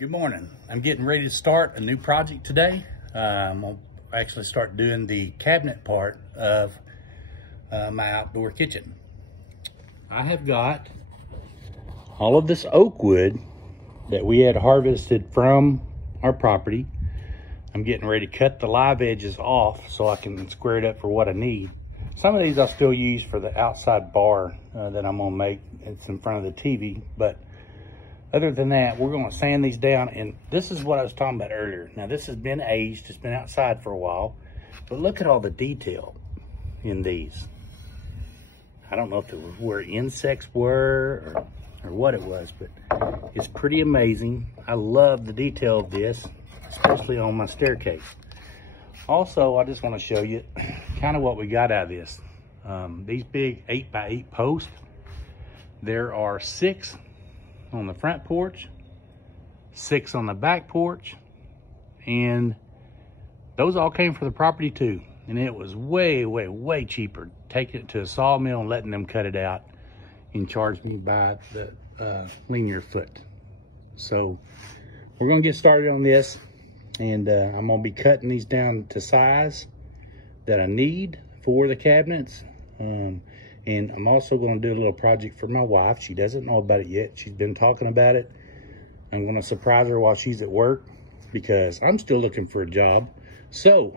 Good morning. I'm getting ready to start a new project today. I'm gonna actually start doing the cabinet part of my outdoor kitchen. I have got all of this oak wood that we had harvested from our property. I'm getting ready to cut the live edges off so I can square it up for what I need. Some of these I'll still use for the outside bar that I'm gonna make. It's in front of the TV, but other than that, we're gonna sand these down, and this is what I was talking about earlier. Now this has been aged, it's been outside for a while, but look at all the detail in these. I don't know if it was where insects were or what it was, but it's pretty amazing. I love the detail of this, especially on my staircase. Also, I just wanna show you kind of what we got out of this. These big 8x8 posts, there are 6 on the front porch, 6 on the back porch, and those all came from the property too. And it was way cheaper taking it to a sawmill and letting them cut it out and charge me by the linear foot. So we're gonna get started on this, and I'm gonna be cutting these down to size that I need for the cabinets. And I'm also going to do a little project for my wife. She doesn't know about it yet. She's been talking about it. I'm going to surprise her while she's at work because I'm still looking for a job. So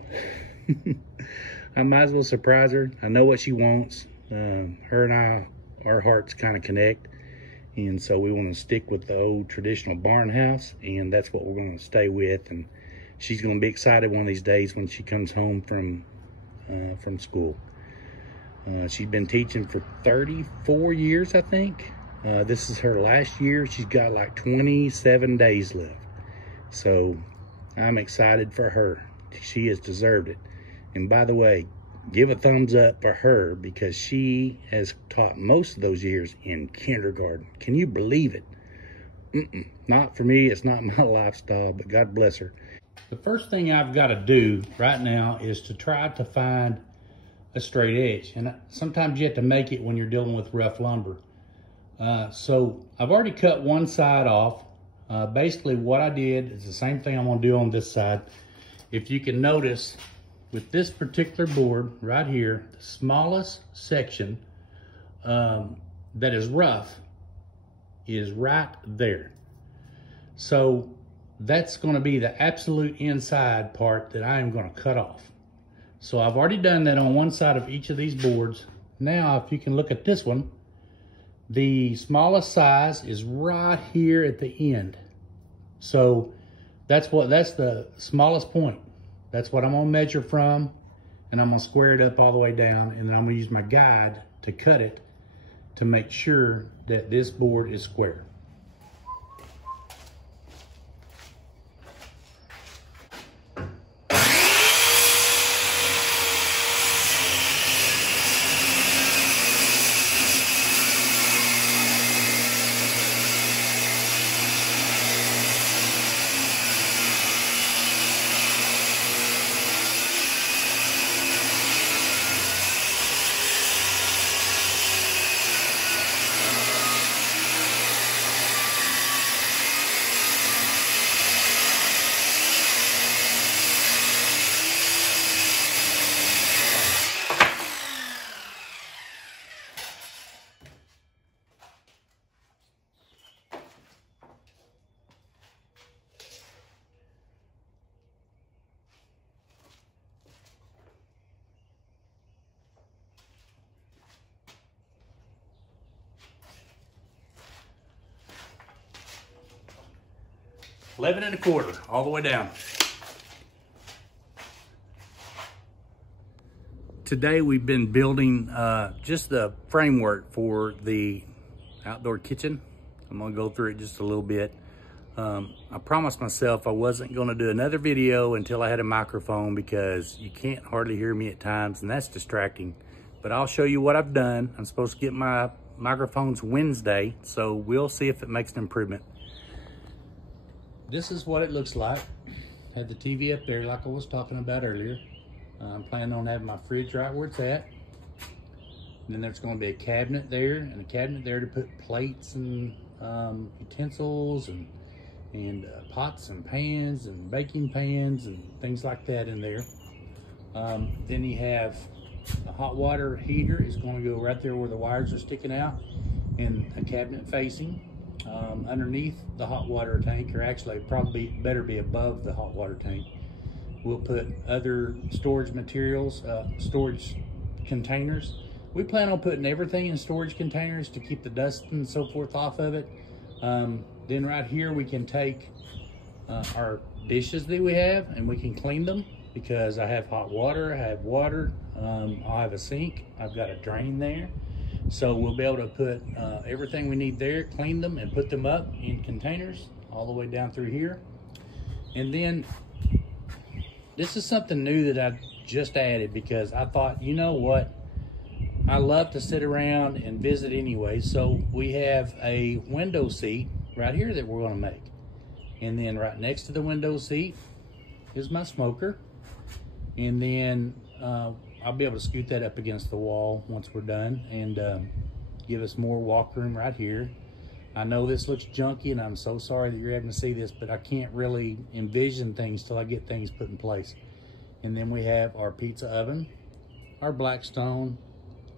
I might as well surprise her. I know what she wants. Her and I, our hearts kind of connect. And so we want to stick with the old traditional barn house. And that's what we're going to stay with. And she's going to be excited one of these days when she comes home from school. She's been teaching for 34 years, I think. This is her last year. She's got like 27 days left. So I'm excited for her. She has deserved it. And by the way, give a thumbs up for her because she has taught most of those years in kindergarten. Can you believe it? Not for me, it's not my lifestyle, but God bless her. The first thing I've got to do right now is to try to find a straight edge, and sometimes you have to make it when you're dealing with rough lumber. So I've already cut one side off. Basically what I did is the same thing I'm gonna do on this side. If you can notice with this particular board right here, the smallest section that is rough is right there. So that's gonna be the absolute inside part that I am gonna cut off. So I've already done that on one side of each of these boards. Now, if you can look at this one, the smallest size is right here at the end. So that's the smallest point. That's what I'm gonna measure from, and I'm gonna square it up all the way down, and then I'm gonna use my guide to cut it to make sure that this board is square. $11 1/4 all the way down. Today we've been building just the framework for the outdoor kitchen. I'm gonna go through it just a little bit. I promised myself I wasn't gonna do another video until I had a microphone because you can't hardly hear me at times and that's distracting. But I'll show you what I've done. I'm supposed to get my microphones Wednesday, so we'll see if it makes an improvement. This is what it looks like. Had the TV up there like I was talking about earlier. I'm planning on having my fridge right where it's at. And then there's going to be a cabinet there and a cabinet there to put plates and utensils and and pots and pans and baking pans and things like that in there. Then you have a hot water heater is going to go right there where the wires are sticking out, and a cabinet facing underneath the hot water tank, or actually probably better be above the hot water tank. We'll put other storage materials, storage containers. We plan on putting everything in storage containers to keep the dust and so forth off of it. Then right here we can take our dishes that we have and we can clean them, because I have hot water, I have water, I'll have a sink, I've got a drain there. So we'll be able to put everything we need there, clean them and put them up in containers all the way down through here. And then this is something new that I just added, because I thought, you know what, I love to sit around and visit anyway. So we have a window seat right here that we're going to make. And then right next to the window seat is my smoker. And then I'll be able to scoot that up against the wall once we're done, and give us more walk room right here. I know this looks junky, and I'm so sorry that you're having to see this, but I can't really envision things till I get things put in place. And then we have our pizza oven, our Blackstone,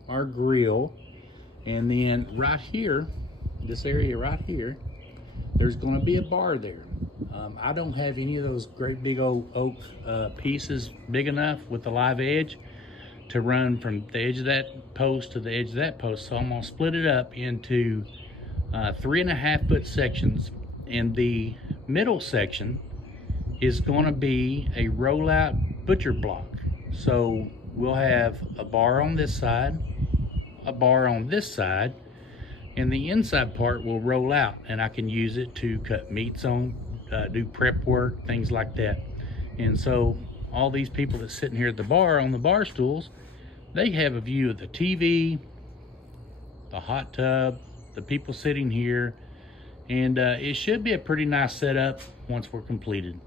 our grill, and then right here, this area right here, there's going to be a bar there. I don't have any of those great big old oak pieces big enough with the live edge to run from the edge of that post to the edge of that post, so I'm going to split it up into 3.5 foot sections, and the middle section is going to be a rollout butcher block. So we'll have a bar on this side, a bar on this side, and the inside part will roll out, and I can use it to cut meats on, do prep work, things like that. And so all these people that's sitting here at the bar on the bar stools, they have a view of the TV, the hot tub, the people sitting here, and it should be a pretty nice setup once we're completed.